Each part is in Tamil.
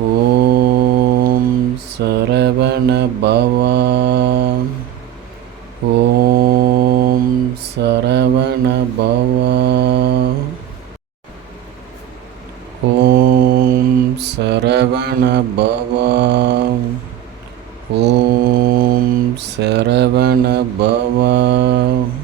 ॐ शर ॐ शण ॐ शण ॐ ॐ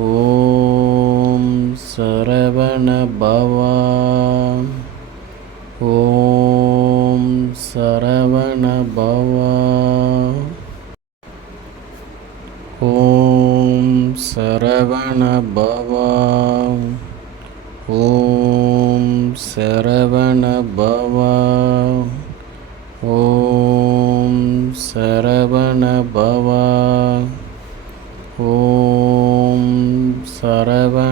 ॐ शर ॐ ॐ ॐ शवणभवावा ॐ ॐ शवण